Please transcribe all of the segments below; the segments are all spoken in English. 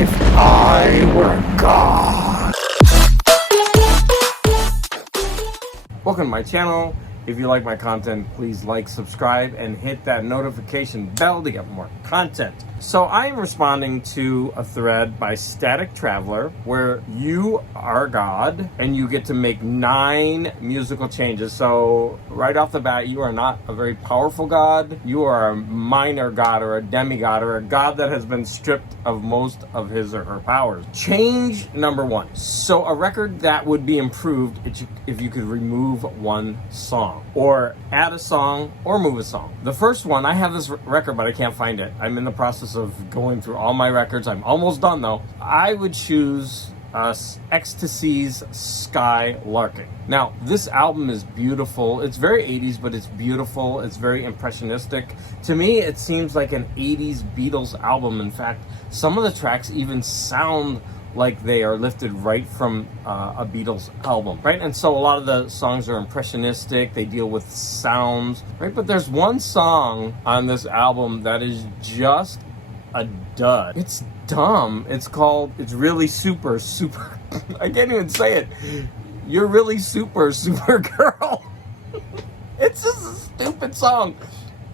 If I were God. Welcome to my channel. If you like my content, please like, subscribe, and hit that notification bell to get more content. So I am responding to a thread by Static Traveler where you are God and you get to make 9 musical changes. So right off the bat, you are not a very powerful God. You are a minor God or a demigod or a God that has been stripped of most of his or her powers. Change number 1. So a record that would be improved if you could remove one song or add a song or move a song. The first one, I have this record, but I can't find it. I'm in the process of going through all my records. I'm almost done though. I would choose Ecstasy's Sky Larking. Now, this album is beautiful. It's very 80s, but it's beautiful. It's very impressionistic. To me, it seems like an 80s Beatles album. In fact, some of the tracks even sound like they are lifted right from a Beatles album, right? And so a lot of the songs are impressionistic. They deal with sounds, right? But there's one song on this album that is just a dud. It's dumb. It's really super I can't even say it. You're really super girl. It's just a stupid song.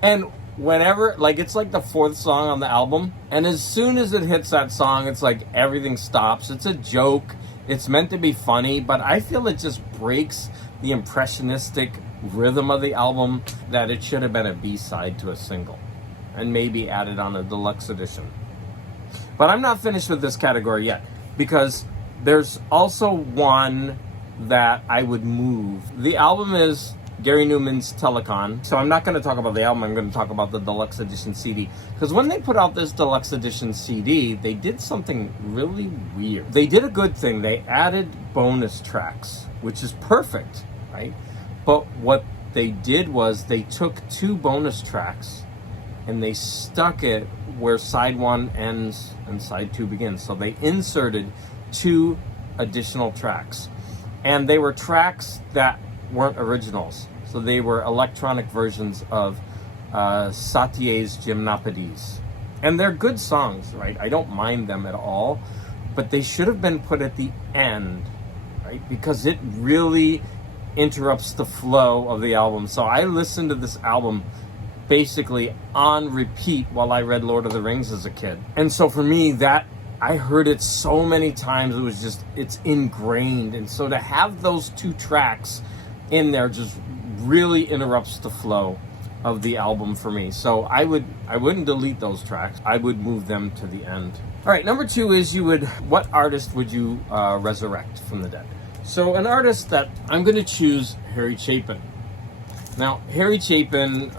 And whenever, like, it's like the 4th song on the album, and as soon as it hits that song, it's like everything stops. It's a joke. It's meant to be funny, but I feel it just breaks the impressionistic rhythm of the album, that it should have been a B-side to a single and maybe added on a deluxe edition. But I'm not finished with this category yet, because there's also one that I would move. The album is Gary Numan's Telecon. So I'm not going to talk about the album, I'm going to talk about the deluxe edition CD. Because when they put out this deluxe edition CD, they did something really weird. They did a good thing. They added bonus tracks, which is perfect, right? But what they did was they took 2 bonus tracks and they stuck it where side 1 ends and side 2 begins. So they inserted 2 additional tracks. And they were tracks that weren't originals. So they were electronic versions of Satie's Gymnopédies. And they're good songs, right? I don't mind them at all. But they should have been put at the end, right? Because it really interrupts the flow of the album. So I listened to this album basically on repeat while I read Lord of the Rings as a kid. And so for me, that I heard it so many times, it's ingrained. And so to have those 2 tracks in there just really interrupts the flow of the album for me. So I wouldn't delete those tracks. I would move them to the end. All right, number 2 is what artist would you resurrect from the dead? So an artist that I'm going to choose, Harry Chapin. Now, Harry Chapin,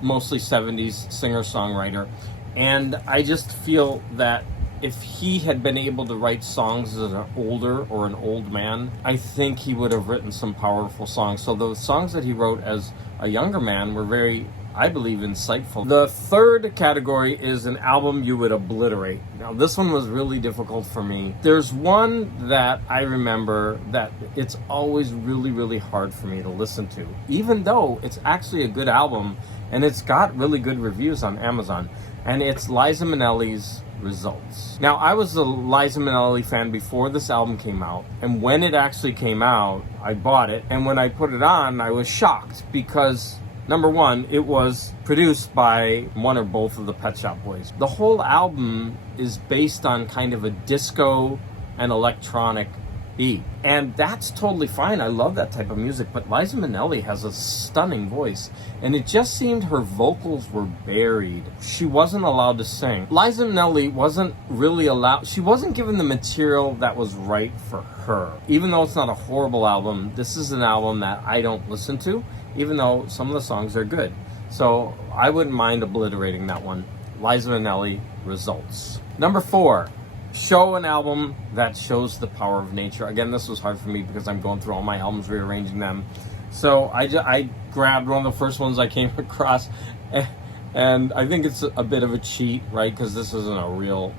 mostly 70s singer-songwriter, and I just feel that if he had been able to write songs as an older or an old man, I think he would have written some powerful songs. So the songs that he wrote as a younger man were very, I believe, insightful. The 3rd category is an album you would obliterate. Now, this one was really difficult for me. There's one that I remember that it's always really hard for me to listen to, even though it's actually a good album and it's got really good reviews on Amazon, and it's Liza Minnelli's Results. Now, I was a Liza Minnelli fan before this album came out, and when it actually came out, I bought it, and when I put it on, I was shocked because, number 1, it was produced by one or both of the Pet Shop Boys. The whole album is based on kind of a disco and electronic beat, and that's totally fine. I love that type of music, but Liza Minnelli has a stunning voice, and it just seemed her vocals were buried. She wasn't allowed to sing. Liza Minnelli wasn't really allowed, she wasn't given the material that was right for her. Even though it's not a horrible album, this is an album that I don't listen to, even though some of the songs are good. So I wouldn't mind obliterating that one. Liza Minnelli, Results. Number 4. Show an album that shows the power of nature. Again, this was hard for me because I'm going through all my albums, rearranging them. So I grabbed one of the first ones I came across, and I think it's a bit of a cheat, right? Because this isn't a real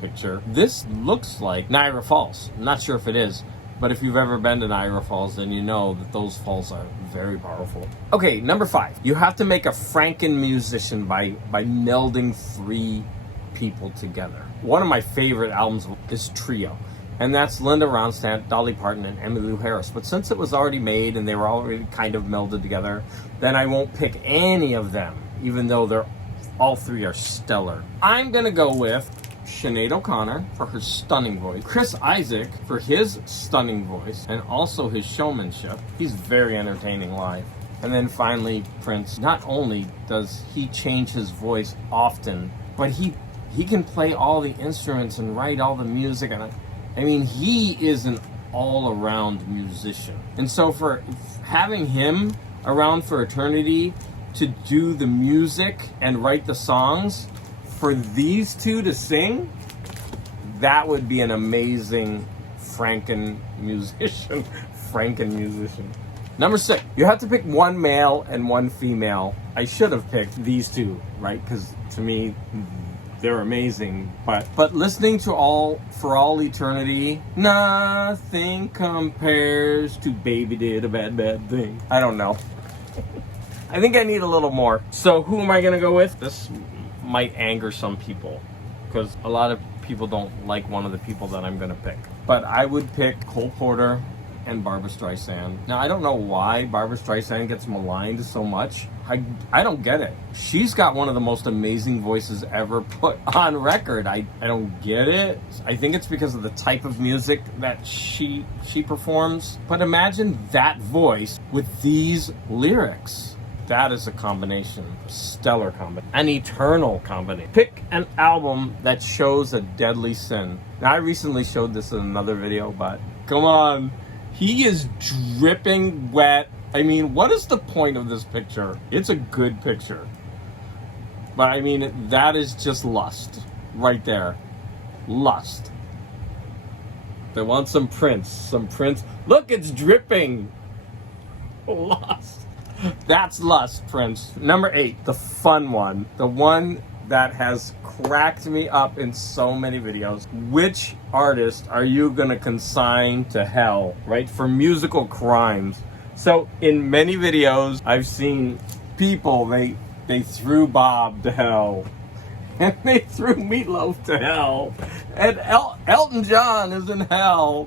picture. This looks like Niagara Falls. I'm not sure if it is, but if you've ever been to Niagara Falls, then you know that those falls are very powerful. Okay, number 5. You have to make a Franken Musician by melding 3 people together. One of my favorite albums is Trio, and that's Linda Ronstadt, Dolly Parton, and Emmylou Harris. But since it was already made and they were already kind of melded together, then I won't pick any of them, even though all three are stellar. I'm gonna go with Sinead O'Connor for her stunning voice, Chris Isaak for his stunning voice and also his showmanship. He's very entertaining live. And then finally, Prince. Not only does he change his voice often, but he can play all the instruments and write all the music. And I mean, he is an all-around musician. And so for having him around for eternity to do the music and write the songs, for these two to sing, that would be an amazing Franken Musician. Franken Musician. Number 6, you have to pick one male and one female. I should have picked these two, right? Because to me, they're amazing. But listening to For All Eternity, nothing compares to Baby Did a Bad, Bad Thing. I don't know. I think I need a little more. So who am I gonna go with? This might anger some people because a lot of people don't like one of the people that I'm gonna pick. But I would pick Cole Porter and Barbra Streisand. Now, I don't know why Barbra Streisand gets maligned so much. I don't get it. She's got one of the most amazing voices ever put on record. I don't get it. I think it's because of the type of music that she performs. But imagine that voice with these lyrics. That is a combination, a stellar combination, an eternal combination. Pick an album that shows a deadly sin. Now, I recently showed this in another video, but come on. He is dripping wet. I mean, what is the point of this picture? It's a good picture. But I mean, that is just lust right there. Lust. They want some Prince. Look, it's dripping. Lust. That's lust, Prince. Number 8, the fun one. The one that has cracked me up in so many videos. Which artist are you gonna consign to hell, right? For musical crimes. So in many videos, I've seen people, they threw Bob to hell. And they threw Meatloaf to hell. And Elton John is in hell.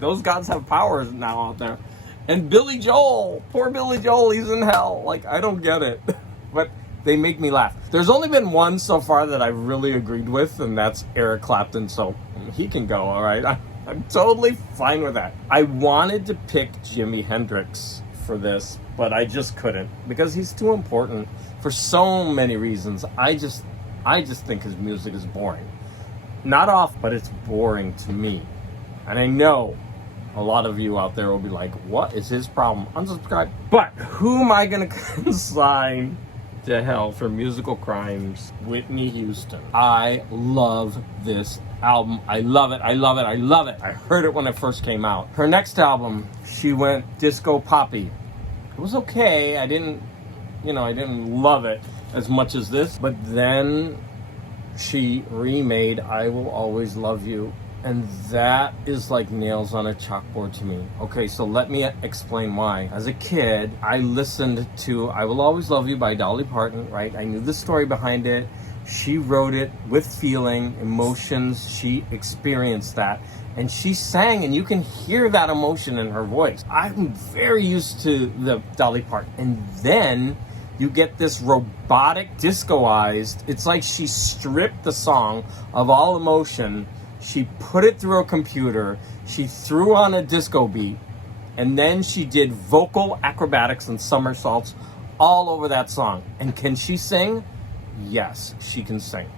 Those gods have powers now out there. And Billy Joel, poor Billy Joel, he's in hell. Like, I don't get it. But they make me laugh. There's only been one so far that I've really agreed with, and that's Eric Clapton, so he can go, all right? I'm totally fine with that. I wanted to pick Jimi Hendrix for this, but I just couldn't, because he's too important for so many reasons. I just think his music is boring. Not off, but it's boring to me. And I know a lot of you out there will be like, what is his problem? Unsubscribe. But who am I going to consign to hell for musical crimes? Whitney Houston. I love this album. I love it. I heard it when it first came out. Her next album, she went disco poppy. It was okay. I didn't love it as much as this. But then she remade I Will Always Love You. And that is like nails on a chalkboard to me. Okay, so let me explain why. As a kid, I listened to I Will Always Love You by Dolly Parton, right? I knew the story behind it. She wrote it with feeling, emotions. She experienced that. And she sang, and you can hear that emotion in her voice. I'm very used to the Dolly Parton. And then you get this robotic, discoized. It's like she stripped the song of all emotion. She put it through a computer, she threw on a disco beat, and then she did vocal acrobatics and somersaults all over that song. And can she sing? Yes, she can sing.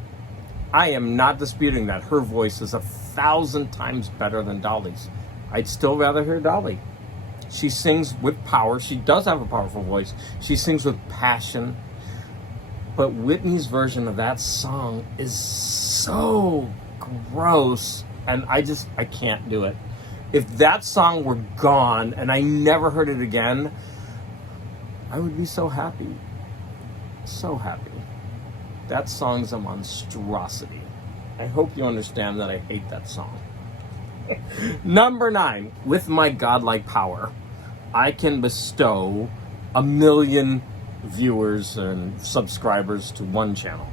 I am not disputing that. Her voice is 1,000 times better than Dolly's. I'd still rather hear Dolly. She sings with power. She does have a powerful voice. She sings with passion. But Whitney's version of that song is so gross, and I can't do it. If that song were gone and I never heard it again, I would be so happy. So happy. That song's a monstrosity. I hope you understand that I hate that song. Number 9, with my godlike power, I can bestow 1 million viewers and subscribers to one channel.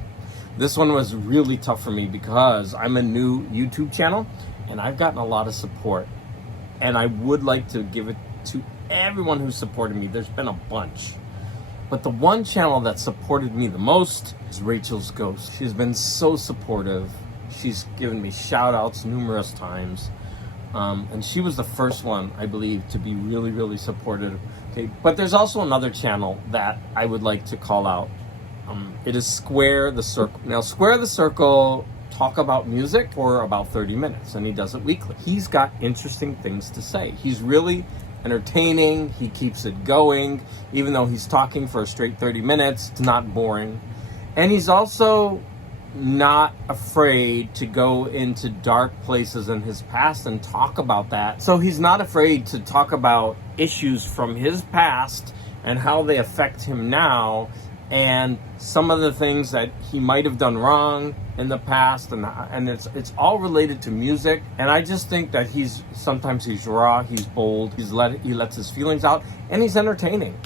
This one was really tough for me because I'm a new YouTube channel and I've gotten a lot of support. And I would like to give it to everyone who supported me. There's been a bunch. But the one channel that supported me the most is Rachel's Ghost. She's been so supportive. She's given me shout outs numerous times. And she was the first one, I believe, to be really, really supportive. Okay, but there's also another channel that I would like to call out. It is Square the Circle. Now, Square the Circle talk about music for about 30 minutes, and he does it weekly. He's got interesting things to say. He's really entertaining. He keeps it going, even though he's talking for a straight 30 minutes. It's not boring. And he's also not afraid to go into dark places in his past and talk about that. So he's not afraid to talk about issues from his past and how they affect him now, and some of the things that he might have done wrong in the past, and it's all related to music. And I just think that sometimes he's raw, he's bold, he lets his feelings out, and he's entertaining.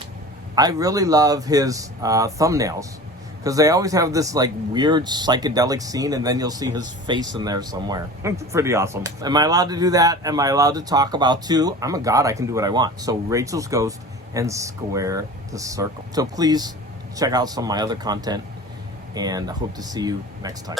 I really love his thumbnails, because they always have this like weird psychedelic scene, and then you'll see his face in there somewhere. It's pretty awesome. Am I allowed to do that? Am I allowed to talk about too? I'm a god, I can do what I want. So Rachel's Ghost and Square the Circle. So please check out some of my other content, and I hope to see you next time.